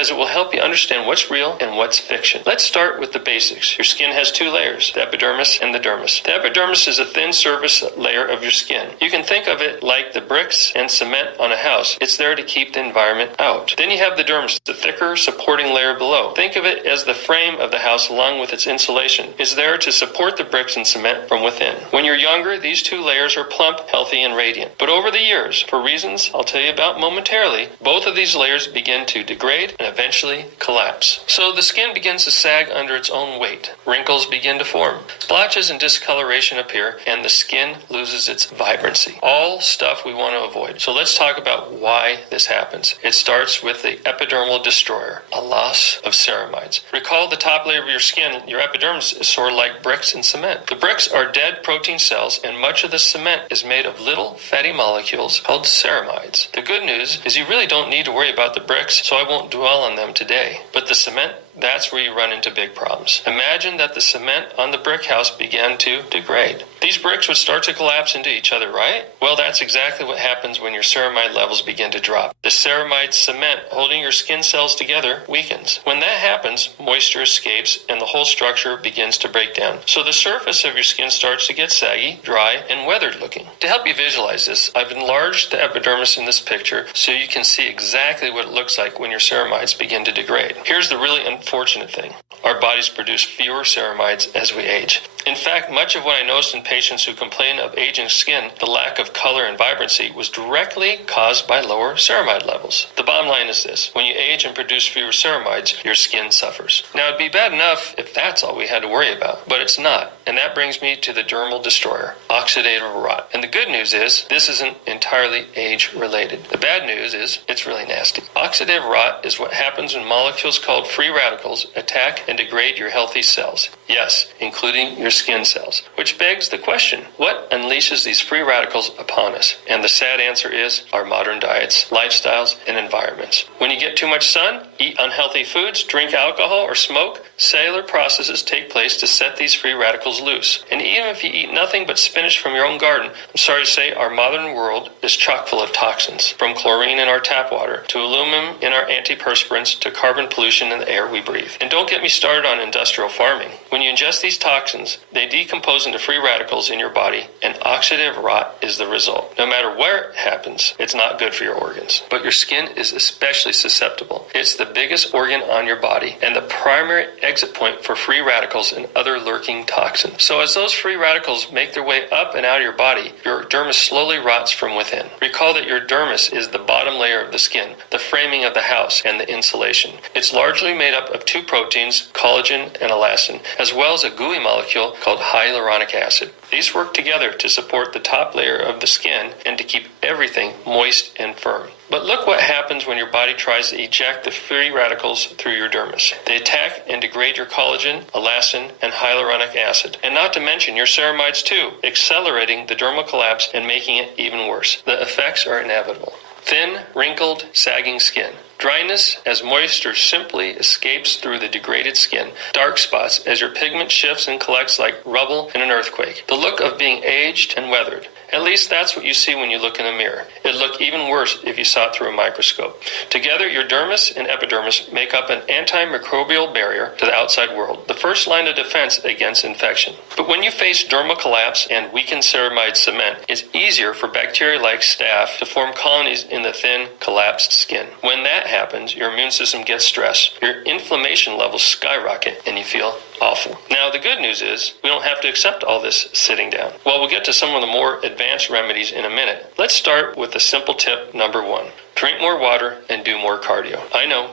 because it will help you understand what's real and what's fiction. Let's start with the basics. Your skin has two layers, the epidermis and the dermis. The epidermis is a thin surface layer of your skin. You can think of it like the bricks and cement on a house. It's there to keep the environment out. Then you have the dermis, the thicker supporting layer below. Think of it as the frame of the house along with its insulation. It's there to support the bricks and cement from within. When you're younger, these two layers are plump, healthy, and radiant. But over the years, for reasons I'll tell you about momentarily, both of these layers begin to degrade and eventually collapse. So the skin begins to sag under its own weight. Wrinkles begin to form. Splotches and discoloration appear, and the skin loses its vibrancy. All stuff we want to avoid. So let's talk about why this happens. It starts with the epidermal destroyer, a loss of ceramides. Recall the top layer of your skin, your epidermis, is sort of like bricks and cement. The bricks are dead protein cells, and much of the cement is made of little fatty molecules called ceramides. The good news is you really don't need to worry about the bricks, so I won't dwell on them today. But the cement, that's where you run into big problems. Imagine that the cement on the brick house began to degrade. These bricks would start to collapse into each other, right? Well, that's exactly what happens when your ceramide levels begin to drop. The ceramide cement holding your skin cells together weakens. When that happens, moisture escapes and the whole structure begins to break down. So the surface of your skin starts to get saggy, dry, and weathered looking. To help you visualize this, I've enlarged the epidermis in this picture so you can see exactly what it looks like when your ceramides begin to degrade. Here's the really unfortunate thing. Our bodies produce fewer ceramides as we age. In fact, much of what I noticed in patients who complain of aging skin, the lack of color and vibrancy, was directly caused by lower ceramide levels. The bottom line is this: when you age and produce fewer ceramides, your skin suffers. Now, it'd be bad enough if that's all we had to worry about, but it's not. And that brings me to the dermal destroyer, oxidative rot. And the good news is, this isn't entirely age-related. The bad news is, it's really nasty. Oxidative rot is what happens when molecules called free radicals attack and degrade your healthy cells. Yes, including your skin cells. Which begs the question, what unleashes these free radicals upon us? And the sad answer is our modern diets, lifestyles, and environments. When you get too much sun, eat unhealthy foods, drink alcohol, or smoke, cellular processes take place to set these free radicals loose. And even if you eat nothing but spinach from your own garden, I'm sorry to say our modern world is chock full of toxins, from chlorine in our tap water, to aluminum in our antiperspirants, to carbon pollution in the air we breathe. And don't get me started on industrial farming. When you ingest these toxins, they decompose into free radicals in your body, and oxidative rot is the result. No matter where it happens, it's not good for your organs. But your skin is especially susceptible. It's the biggest organ on your body, and the primary exit point for free radicals and other lurking toxins. So as those free radicals make their way up and out of your body, your dermis slowly rots from within. Recall that your dermis is the bottom layer of the skin, the framing of the house, and the insulation. It's largely made up of two proteins, collagen and elastin, as well as a gooey molecule called hyaluronic acid. These work together to support the top layer of the skin and to keep everything moist and firm. But look what happens when your body tries to eject the free radicals through your dermis. They attack and degrade your collagen, elastin, and hyaluronic acid. And not to mention your ceramides too, accelerating the dermal collapse and making it even worse. The effects are inevitable. Thin, wrinkled, sagging skin. Dryness as moisture simply escapes through the degraded skin. Dark spots as your pigment shifts and collects like rubble in an earthquake. The look of being aged and weathered. At least that's what you see when you look in the mirror. It'd look even worse if you saw it through a microscope. Together, your dermis and epidermis make up an antimicrobial barrier to the outside world, the first line of defense against infection. But when you face dermal collapse and weakened ceramide cement, it's easier for bacteria-like staph to form colonies in the thin, collapsed skin. When that happens, your immune system gets stressed, your inflammation levels skyrocket, and you feel awful. Now, the good news is we don't have to accept all this sitting down. Well, we'll get to some of the more advanced remedies in a minute. Let's start with the simple tip number 1. Drink more water and do more cardio. I know,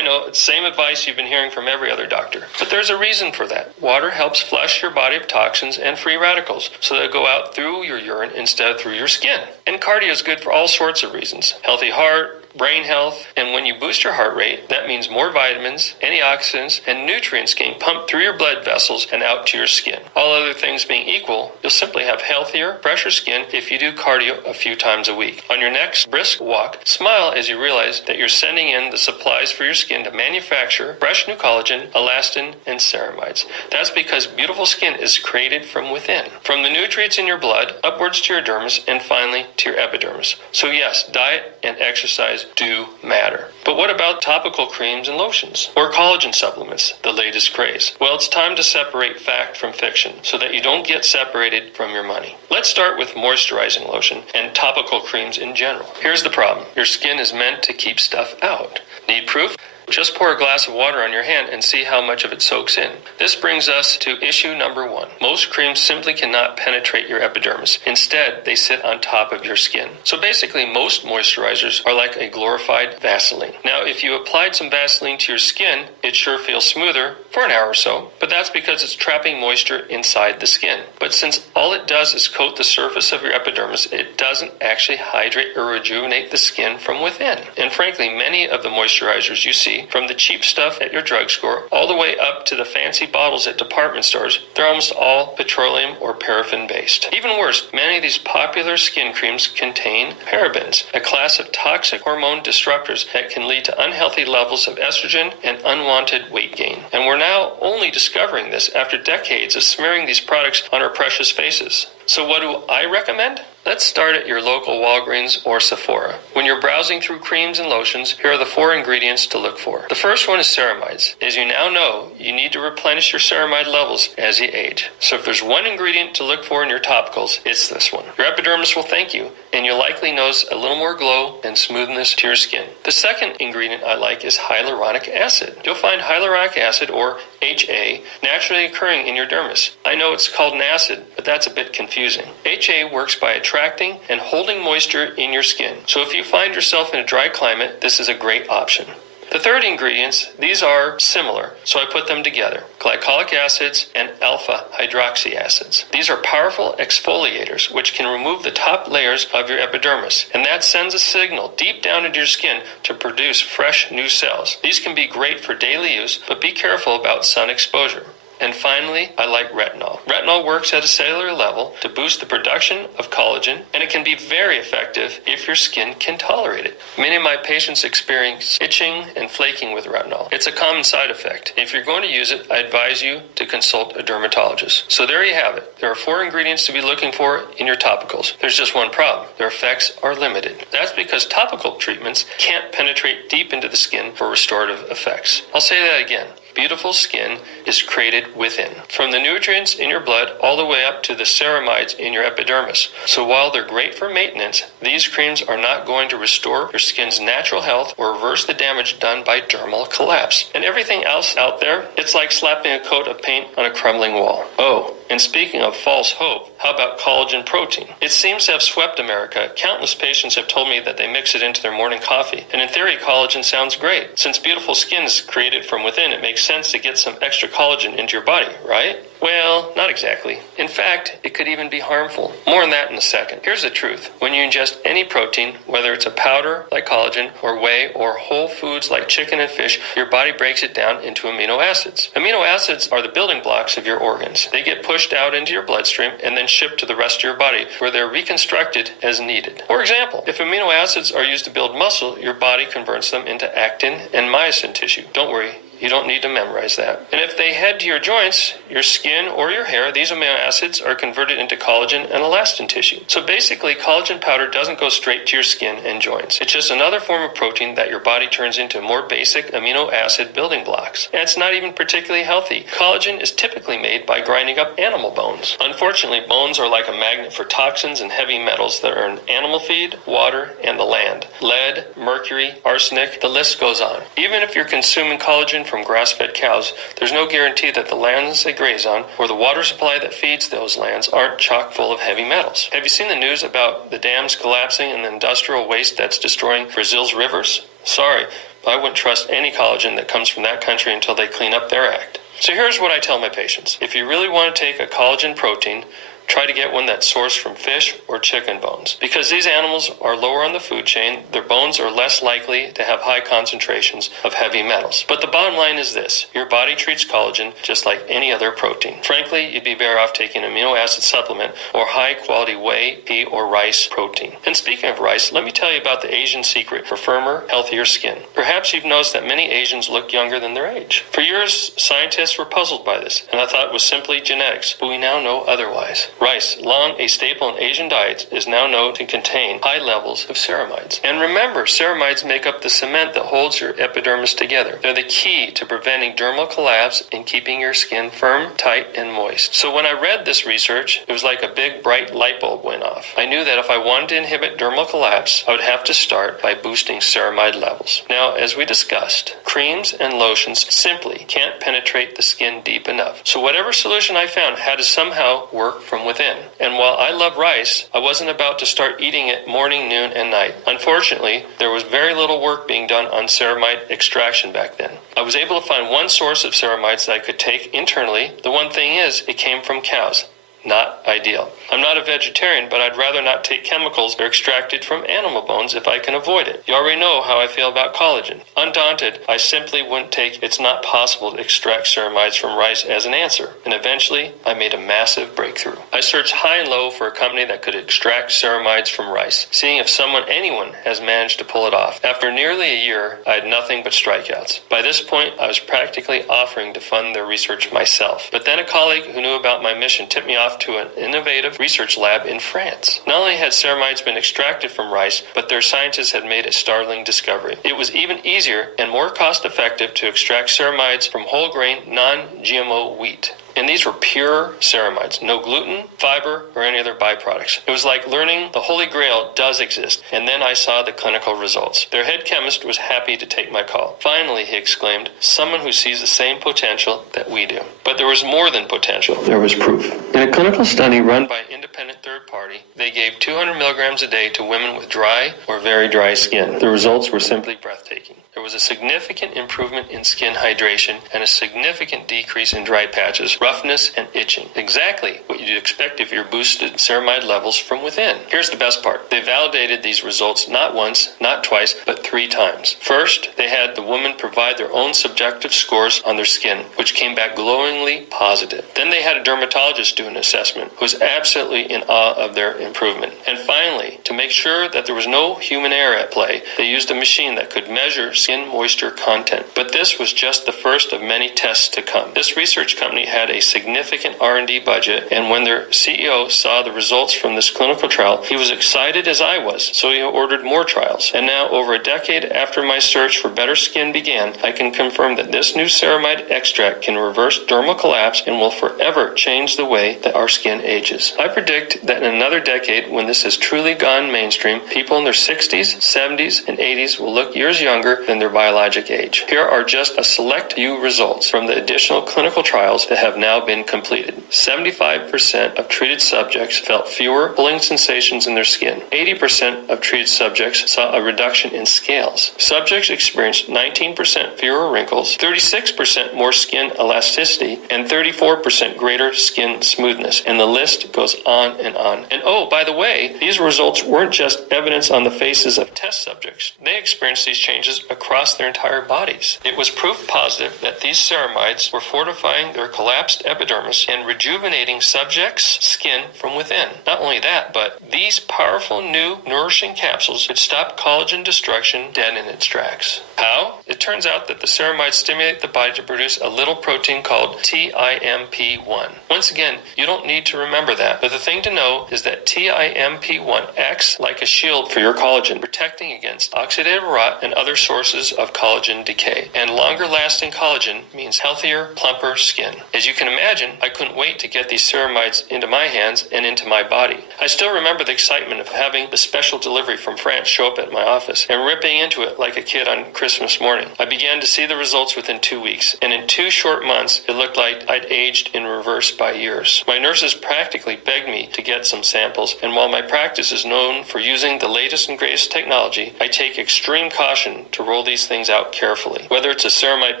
it's the same advice you've been hearing from every other doctor. But there's a reason for that. Water helps flush your body of toxins and free radicals so they go out through your urine instead of through your skin. And cardio is good for all sorts of reasons. Healthy heart, brain health, and when you boost your heart rate, that means more vitamins, antioxidants, and nutrients getting pumped through your blood vessels and out to your skin. All other things being equal, you'll simply have healthier, fresher skin if you do cardio a few times a week. On your next brisk walk, smile as you realize that you're sending in the supplies for your skin to manufacture fresh new collagen, elastin, and ceramides. That's because beautiful skin is created from within, from the nutrients in your blood, upwards to your dermis, and finally to your epidermis. So yes, diet and exercise do matter. But what about topical creams and lotions? Or collagen supplements, the latest craze? Well, it's time to separate fact from fiction so that you don't get separated from your money. Let's start with moisturizing lotion and topical creams in general. Here's the problem. Your skin is meant to keep stuff out. Need proof? Just pour a glass of water on your hand and see how much of it soaks in. This brings us to issue number 1. Most creams simply cannot penetrate your epidermis. Instead, they sit on top of your skin. So basically, most moisturizers are like a glorified Vaseline. Now, if you applied some Vaseline to your skin, it sure feels smoother for an hour or so, but that's because it's trapping moisture inside the skin. But since all it does is coat the surface of your epidermis, it doesn't actually hydrate or rejuvenate the skin from within. And frankly, many of the moisturizers you see, from the cheap stuff at your drugstore all the way up to the fancy bottles at department stores, they're almost all petroleum or paraffin based. Even worse, many of these popular skin creams contain parabens, a class of toxic hormone disruptors that can lead to unhealthy levels of estrogen and unwanted weight gain. And we're now only discovering this after decades of smearing these products on our precious faces. So what do I recommend? Let's start at your local Walgreens or Sephora. When you're browsing through creams and lotions, here are the 4 ingredients to look for. The first one is ceramides. As you now know, you need to replenish your ceramide levels as you age. So if there's one ingredient to look for in your topicals, it's this one. Your epidermis will thank you, and you'll likely notice a little more glow and smoothness to your skin. The second ingredient I like is hyaluronic acid. You'll find hyaluronic acid, or HA, naturally occurring in your dermis. I know it's called an acid, but that's a bit confusing. HA works by attracting and holding moisture in your skin. So if you find yourself in a dry climate, this is a great option. The third ingredients, these are similar, so I put them together. Glycolic acids and alpha hydroxy acids. These are powerful exfoliators which can remove the top layers of your epidermis, and that sends a signal deep down into your skin to produce fresh new cells. These can be great for daily use, but be careful about sun exposure. And finally, I like retinol. Retinol works at a cellular level to boost the production of collagen, and it can be very effective if your skin can tolerate it. Many of my patients experience itching and flaking with retinol. It's a common side effect. If you're going to use it, I advise you to consult a dermatologist. So there you have it. There are 4 ingredients to be looking for in your topicals. There's just one problem. Their effects are limited. That's because topical treatments can't penetrate deep into the skin for restorative effects. I'll say that again. Beautiful skin is created within, from the nutrients in your blood all the way up to the ceramides in your epidermis. So while they're great for maintenance, these creams are not going to restore your skin's natural health or reverse the damage done by dermal collapse. And everything else out there, it's like slapping a coat of paint on a crumbling wall. Oh, and speaking of false hope, how about collagen protein? It seems to have swept America. Countless patients have told me that they mix it into their morning coffee. And in theory, collagen sounds great. Since beautiful skin is created from within, it makes sense to get some extra collagen into your body, right? Well, not exactly. In fact, it could even be harmful. More on that in a second. Here's the truth. When you ingest any protein, whether it's a powder like collagen or whey or whole foods like chicken and fish, your body breaks it down into amino acids. Amino acids are the building blocks of your organs. They get pushed out into your bloodstream and then shipped to the rest of your body where they're reconstructed as needed. For example, if amino acids are used to build muscle, your body converts them into actin and myosin tissue. Don't worry. You don't need to memorize that. And if they head to your joints, your skin, or your hair, these amino acids are converted into collagen and elastin tissue. So basically, collagen powder doesn't go straight to your skin and joints. It's just another form of protein that your body turns into more basic amino acid building blocks. And it's not even particularly healthy. Collagen is typically made by grinding up animal bones. Unfortunately, bones are like a magnet for toxins and heavy metals that are in animal feed, water, and the land. Lead, mercury, arsenic, the list goes on. Even if you're consuming collagen from grass-fed cows, there's no guarantee that the lands they graze on or the water supply that feeds those lands aren't chock full of heavy metals. Have you seen the news about the dams collapsing and the industrial waste that's destroying Brazil's rivers? Sorry, but I wouldn't trust any collagen that comes from that country until they clean up their act. So here's what I tell my patients. If you really want to take a collagen protein, try to get one that's sourced from fish or chicken bones. Because these animals are lower on the food chain, their bones are less likely to have high concentrations of heavy metals. But the bottom line is this: your body treats collagen just like any other protein. Frankly, you'd be better off taking an amino acid supplement or high-quality whey, pea, or rice protein. And speaking of rice, let me tell you about the Asian secret for firmer, healthier skin. Perhaps you've noticed that many Asians look younger than their age. For years, scientists were puzzled by this, and I thought it was simply genetics, but we now know otherwise. Rice, long a staple in Asian diets, is now known to contain high levels of ceramides. And remember, ceramides make up the cement that holds your epidermis together. They're the key to preventing dermal collapse and keeping your skin firm, tight, and moist. So when I read this research, it was like a big bright light bulb went off. I knew that if I wanted to inhibit dermal collapse, I would have to start by boosting ceramide levels. Now, as we discussed, creams and lotions simply can't penetrate the skin deep enough. So whatever solution I found had to somehow work from within. And while I love rice, I wasn't about to start eating it morning, noon, and night. Unfortunately, there was very little work being done on ceramide extraction back then. I was able to find one source of ceramides that I could take internally. The one thing is, it came from cows. Not ideal. I'm not a vegetarian, but I'd rather not take chemicals that are extracted from animal bones if I can avoid it. You already know how I feel about collagen. Undaunted, I simply wouldn't take "it's not possible to extract ceramides from rice" as an answer, and eventually I made a massive breakthrough. I searched high and low for a company that could extract ceramides from rice, seeing if anyone has managed to pull it off. After nearly a year, I had nothing but strikeouts. By this point, I was practically offering to fund their research myself. But then a colleague who knew about my mission tipped me off to an innovative research lab in France. Not only had ceramides been extracted from rice, but their scientists had made a startling discovery. It was even easier and more cost-effective to extract ceramides from whole grain, non-GMO wheat. And these were pure ceramides, no gluten, fiber, or any other byproducts. It was like learning the Holy Grail does exist, and then I saw the clinical results. Their head chemist was happy to take my call. Finally, he exclaimed, someone who sees the same potential that we do. But there was more than potential. There was proof. In a clinical study run by an independent third party, they gave 200 milligrams a day to women with dry or very dry skin. The results were simply breathtaking. There was a significant improvement in skin hydration and a significant decrease in dry patches, roughness, and itching. Exactly what you'd expect if you're boosted ceramide levels from within. Here's the best part. They validated these results not once, not twice, but 3 times. First, they had the woman provide their own subjective scores on their skin, which came back glowingly positive. Then they had a dermatologist do an assessment who was absolutely in awe of their improvement. And finally, to make sure that there was no human error at play, they used a machine that could measure skin moisture content. But this was just the first of many tests to come. This research company had a significant R&D budget, and when their CEO saw the results from this clinical trial, he was excited as I was, so he ordered more trials. And now, over a decade after my search for better skin began, I can confirm that this new ceramide extract can reverse dermal collapse and will forever change the way that our skin ages. I predict that in another decade, when this has truly gone mainstream, people in their 60s, 70s, and 80s will look years younger than their biologic age. Here are just a select few results from the additional clinical trials that have now been completed. 75% of treated subjects felt fewer pulling sensations in their skin. 80% of treated subjects saw a reduction in scales. Subjects experienced 19% fewer wrinkles, 36% more skin elasticity, and 34% greater skin smoothness. And the list goes on and on. And oh, by the way, these results weren't just evidence on the faces of test subjects. They experienced these changes across their entire bodies. It was proof positive that these ceramides were fortifying their collapsed epidermis and rejuvenating subjects' skin from within. Not only that, but these powerful new nourishing capsules could stop collagen destruction dead in its tracks. How? It turns out that the ceramides stimulate the body to produce a little protein called TIMP1. Once again, you don't need to remember that, but the thing to know is that TIMP1 acts like a shield for your collagen, protecting against oxidative rot and other sources of collagen decay. And longer-lasting collagen means healthier, plumper skin. As you can imagine, I couldn't wait to get these ceramides into my hands and into my body. I still remember the excitement of having the special delivery from France show up at my office and ripping into it like a kid on Christmas morning. I began to see the results within 2 weeks, and in 2 short months, it looked like I'd aged in reverse by years. My nurses practically begged me to get some samples, and while my practice is known for using the latest and greatest technology, I take extreme caution to roll these things out carefully. Whether it's a ceramide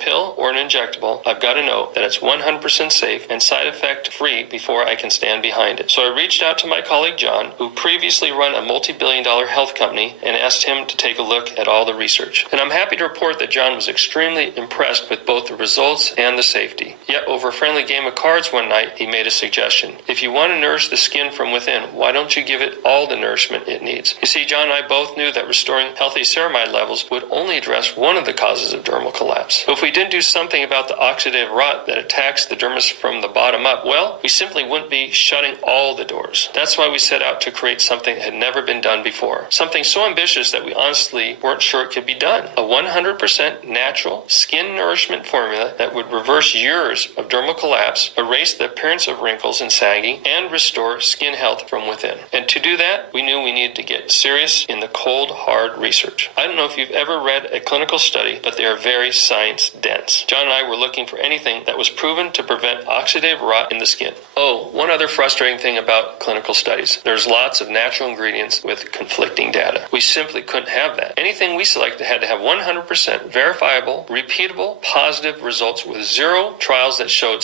pill or an injectable, I've got to know that it's 100% safe and side effect free before I can stand behind it. So I reached out to my colleague John, who previously run a multi-billion-dollar health company, and asked him to take a look at all the research. And I'm happy to report that John was extremely impressed with both the results and the safety. Yet over a friendly game of cards one night, he made a suggestion. If you want to nourish the skin from within, why don't you give it all the nourishment it needs? You see, John and I both knew that restoring healthy ceramide levels would only address address one of the causes of dermal collapse. But if we didn't do something about the oxidative rot that attacks the dermis from the bottom up, well, we simply wouldn't be shutting all the doors. That's why we set out to create something that had never been done before. Something so ambitious that we honestly weren't sure it could be done. A 100% natural skin nourishment formula that would reverse years of dermal collapse, erase the appearance of wrinkles and sagging, and restore skin health from within. And to do that, we knew we needed to get serious in the cold, hard research. I don't know if you've ever read a clinical study, but they are very science-dense. John and I were looking for anything that was proven to prevent oxidative rot in the skin. Oh, one other frustrating thing about clinical studies. There's lots of natural ingredients with conflicting data. We simply couldn't have that. Anything we selected had to have 100% verifiable, repeatable, positive results with zero trials that showed